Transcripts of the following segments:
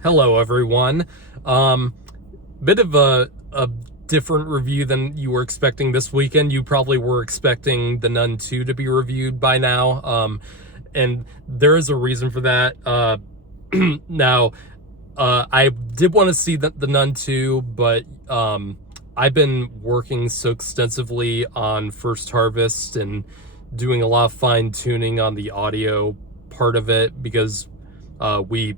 Hello, everyone. Bit of a different review than you were expecting this weekend. You probably were expecting The Nun 2 to be reviewed by now. And there is a reason for that. Now, I did want to see the Nun 2, but I've been working so extensively on First Harvest and doing a lot of fine tuning on the audio part of it because we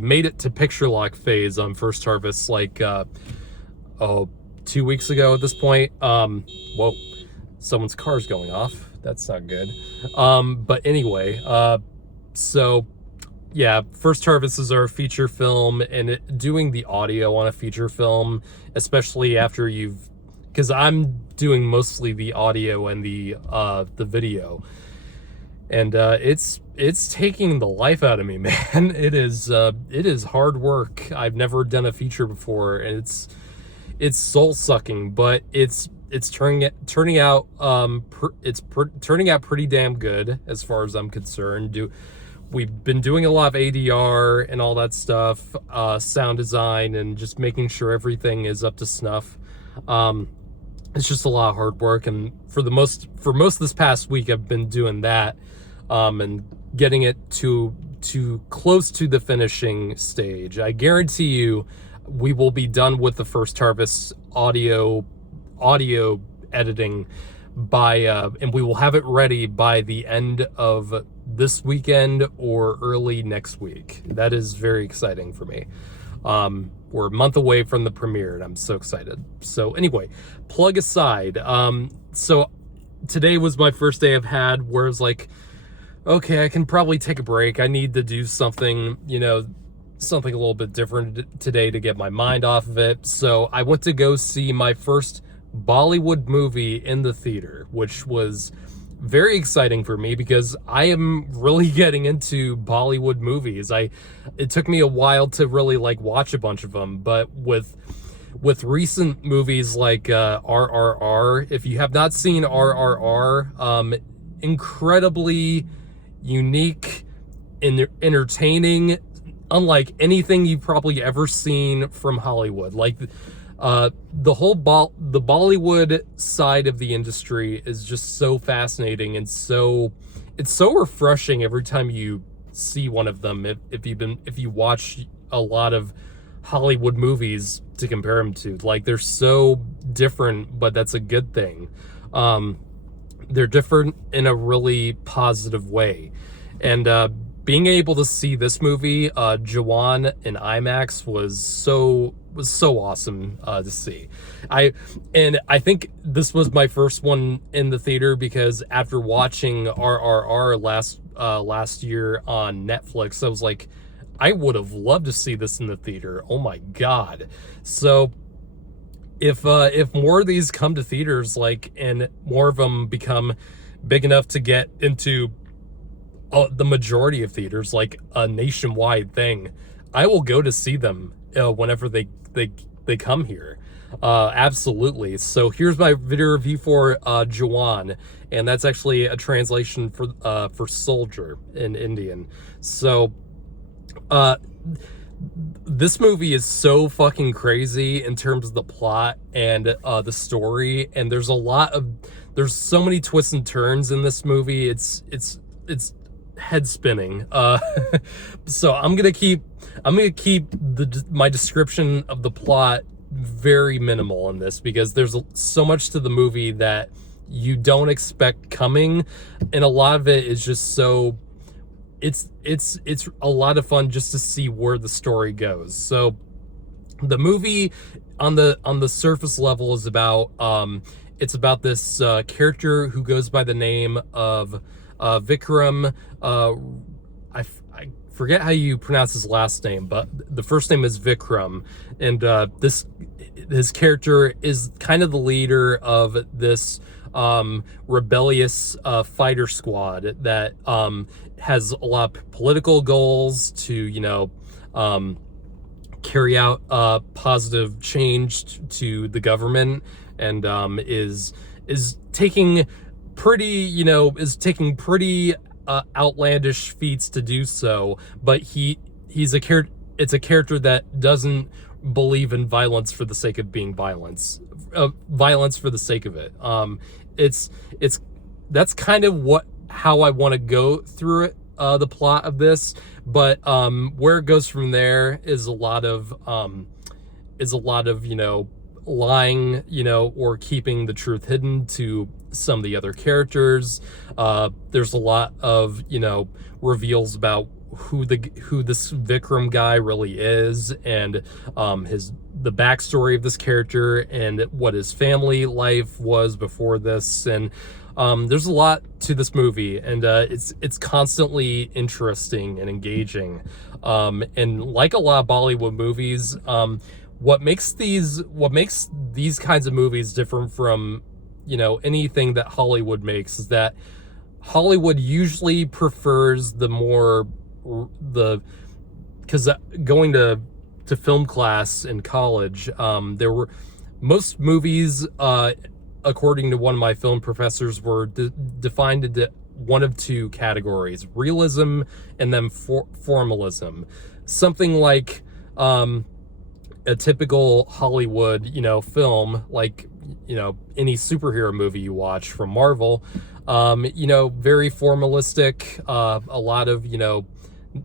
made it to picture lock phase on First Harvest like 2 weeks ago at this point. Whoa, someone's car's going off. That's not good. But anyway, so yeah, First Harvest is our feature film, and doing the audio on a feature film, especially after because I'm doing mostly the audio and the video, and it's taking the life out of me, man. It is hard work. I've never done a feature before, and it's soul sucking, but it's turning out turning out pretty damn good as far as I'm concerned. We've been doing a lot of ADR and all that stuff, sound design, and just making sure everything is up to snuff. It's just a lot of hard work, and for most of this past week, I've been doing that, and getting it to close to the finishing stage. I guarantee you, we will be done with the First Harvest audio editing by and we will have it ready by the end of this weekend or early next week. That is very exciting for me. We're a month away from the premiere, and I'm so excited. So anyway, plug aside, so today was my first day I've had where it's like, okay, I can probably take a break. I need to do something, something a little bit different today to get my mind off of it. So I went to go see my first Bollywood movie in the theater, which was very exciting for me because I am really getting into Bollywood movies. It took me a while to really watch a bunch of them, but with recent movies like RRR, if you have not seen RRR, incredibly unique and entertaining, unlike anything you've probably ever seen from Hollywood. The Bollywood side of the industry is just so fascinating, and it's so refreshing every time you see one of them. If you watch a lot of Hollywood movies to compare them to, they're so different, but that's a good thing. They're different in a really positive way, and being able to see this movie, JAWAN, in IMAX was so awesome to see. I think this was my first one in the theater because after watching RRR last year on Netflix, I was like, I would have loved to see this in the theater. Oh my god! So if more of these come to theaters, and more of them become big enough to get into the majority of theaters, like a nationwide thing, I will go to see them whenever they come here. Absolutely. So here's my video review for Jawan, and that's actually a translation for soldier in Indian. So this movie is so fucking crazy in terms of the plot and the story, and there's so many twists and turns in this movie. It's head spinning. So I'm gonna keep my description of the plot very minimal in this because there's so much to the movie that you don't expect coming, and a lot of it is just so it's a lot of fun just to see where the story goes. So the movie on the surface level is about it's about this character who goes by the name of Vikram. I forget how you pronounce his last name, but the first name is Vikram, and his character is kind of the leader of this rebellious fighter squad that has a lot of political goals to carry out positive change to the government, and is taking pretty outlandish feats to do so. But he's a character. it's a character that doesn't believe in violence for the sake of being violence for the sake of it. It's that's kind of how I want to go through it, the plot of this, but where it goes from there is a lot of lying, or keeping the truth hidden to some of the other characters. There's a lot of reveals about who this Vikram guy really is, and the backstory of this character, and what his family life was before this. And there's a lot to this movie, and it's constantly interesting and engaging. And like a lot of Bollywood movies, what makes these kinds of movies different from anything that Hollywood makes is that Hollywood usually prefers because going to film class in college, there were most movies, according to one of my film professors, were defined into one of two categories: realism and then formalism. Something like a typical Hollywood film, like any superhero movie you watch from Marvel, very formalistic, a lot of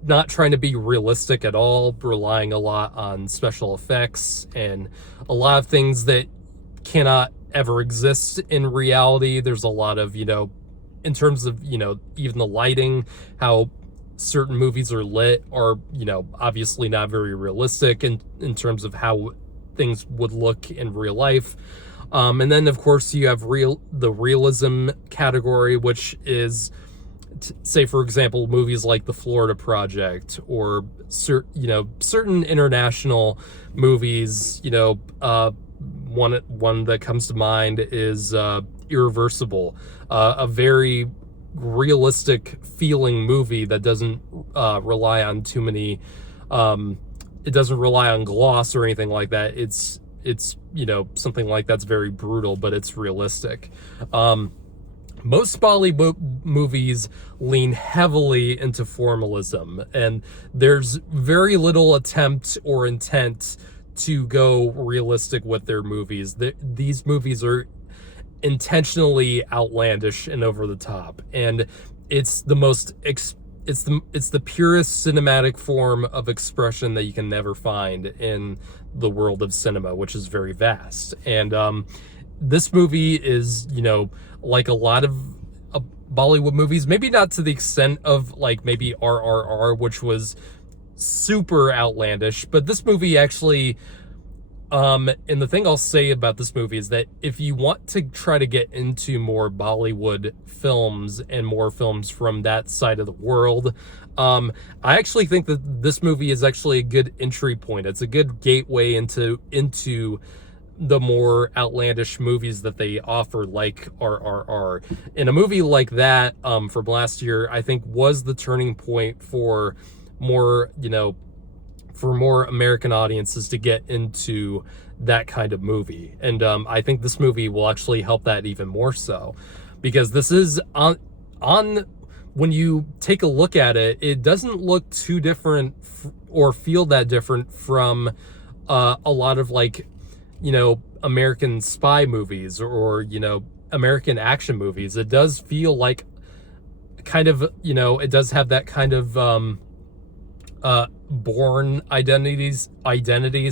not trying to be realistic at all, relying a lot on special effects and a lot of things that cannot ever exist in reality. There's a lot of in terms of even the lighting, how certain movies are lit are obviously not very realistic in terms of how things would look in real life. And then of course you have the realism category, which is say, for example, movies like The Florida Project, or certain international movies. One that comes to mind is Irreversible, a very realistic feeling movie that doesn't rely on too many. It doesn't rely on gloss or anything like that. It's something like that's very brutal, but it's realistic. Most Bollywood movies lean heavily into formalism, and there's very little attempt or intent to go realistic with their movies. These movies are intentionally outlandish and over the top, and it's the purest cinematic form of expression that you can never find in the world of cinema, which is very vast. And this movie is like a lot of Bollywood movies, maybe not to the extent of like maybe RRR, which was super outlandish, but this movie actually, and the thing I'll say about this movie is that if you want to try to get into more Bollywood films and more films from that side of the world, I actually think that this movie is actually a good entry point. It's a good gateway into the more outlandish movies that they offer, like RRR. And a movie like that from last year, I think, was the turning point for more American audiences to get into that kind of movie. And I think this movie will actually help that even more so, because this is on when you take a look at it, it doesn't look too different or feel that different from a lot of like American spy movies or American action movies. It does feel like kind of it does have that kind of Bourne identities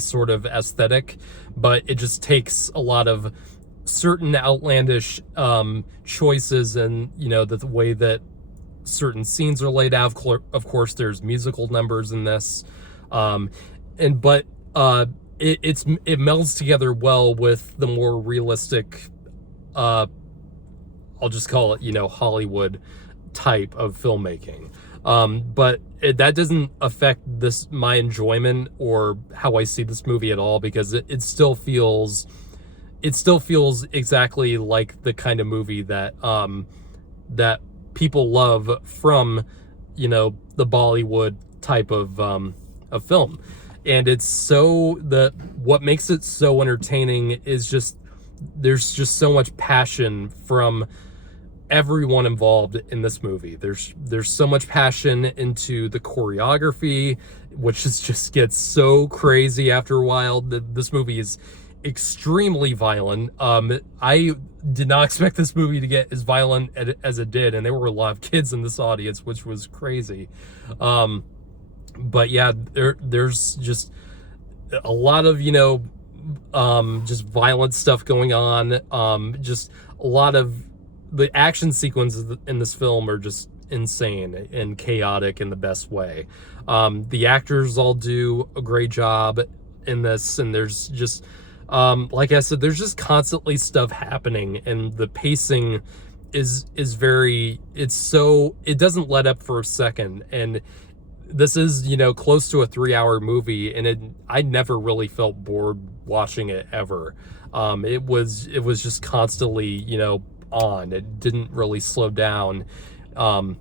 sort of aesthetic, but it just takes a lot of certain outlandish choices, and the way that certain scenes are laid out. Of course there's musical numbers in this, it melds together well with the more realistic, I'll just call it Hollywood type of filmmaking. But that doesn't affect my enjoyment or how I see this movie at all, because it still feels exactly like the kind of movie that that people love from the Bollywood type of film. And what makes it so entertaining is just there's just so much passion from everyone involved in this movie. There's so much passion into the choreography, which is just gets so crazy after a while. This movie is extremely violent. I did not expect this movie to get as violent as it did, and there were a lot of kids in this audience, which was crazy. But yeah, there's just a lot of, just violent stuff going on. Just a lot of the action sequences in this film are just insane and chaotic in the best way. The actors all do a great job in this, and there's just, like I said, there's just constantly stuff happening, and the pacing is very, it doesn't let up for a second. And this is, close to a 3-hour movie, and I never really felt bored watching it ever. It was just constantly, on. It didn't really slow down. Yeah,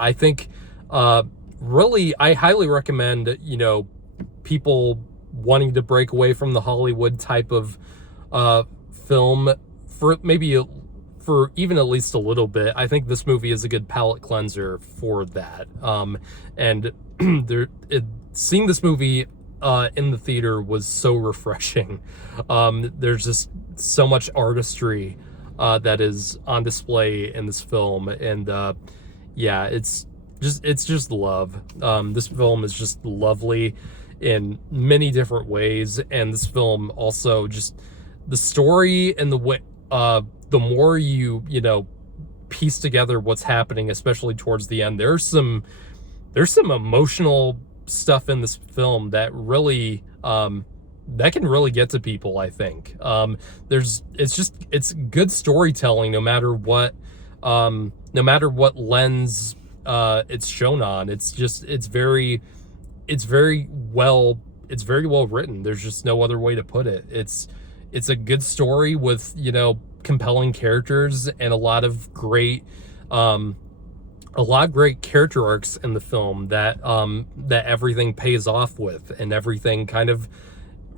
I think, really, I highly recommend, people wanting to break away from the Hollywood type of film for even at least a little bit. I think this movie is a good palate cleanser for that. And seeing this movie in the theater was so refreshing. There's just so much artistry that is on display in this film, and yeah, it's just love. This film is just lovely in many different ways, and this film also, just the story and the way, the more you piece together what's happening, especially towards the end, there's some emotional stuff in this film that really that can really get to people, I think. It's good storytelling no matter what lens it's shown on. It's very well written. There's just no other way to put it. It's a good story with, compelling characters and a lot of great character arcs in the film that everything pays off with, and everything kind of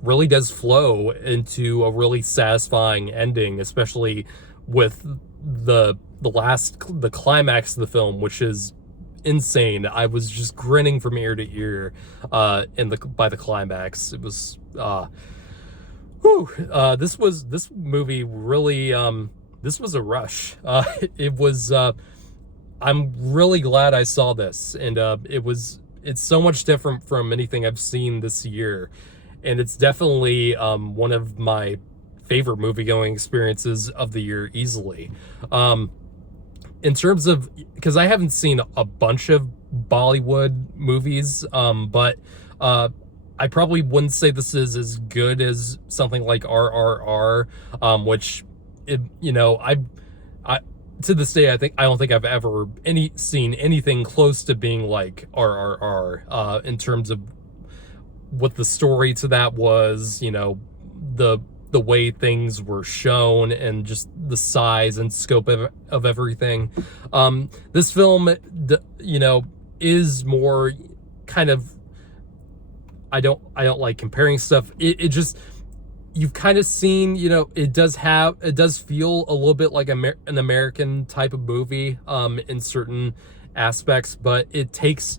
really does flow into a really satisfying ending, especially with the climax of the film, which is insane. I was just grinning from ear to ear by the climax. It was this movie really, this was a rush. It was, I'm really glad I saw this, and it's so much different from anything I've seen this year, and it's definitely one of my favorite movie-going experiences of the year, easily. In terms of, because I haven't seen a bunch of Bollywood movies, but I probably wouldn't say this is as good as something like RRR, which, I to this day, I don't think I've ever seen anything close to being like RRR, in terms of what the story to that was, the way things were shown, and just the size and scope of everything. This film, is more kind of, I don't like comparing stuff. It just, you've kind of seen, it does feel a little bit like an American type of movie, in certain aspects, but it takes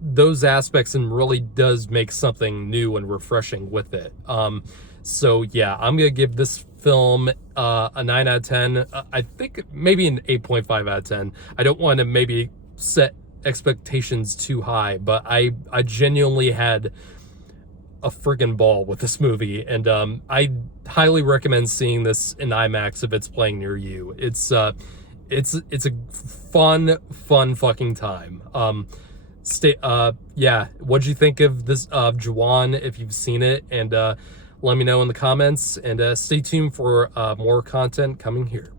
those aspects and really does make something new and refreshing with it. So yeah, I'm gonna give this film a 9 out of 10. I think maybe an 8.5 out of 10. I don't want to maybe set expectations too high, but I genuinely had a friggin' ball with this movie, and I highly recommend seeing this in IMAX if it's playing near you. It's a fun fucking time. Yeah, what'd you think of this JAWAN, if you've seen it? And let me know in the comments, and stay tuned for more content coming here.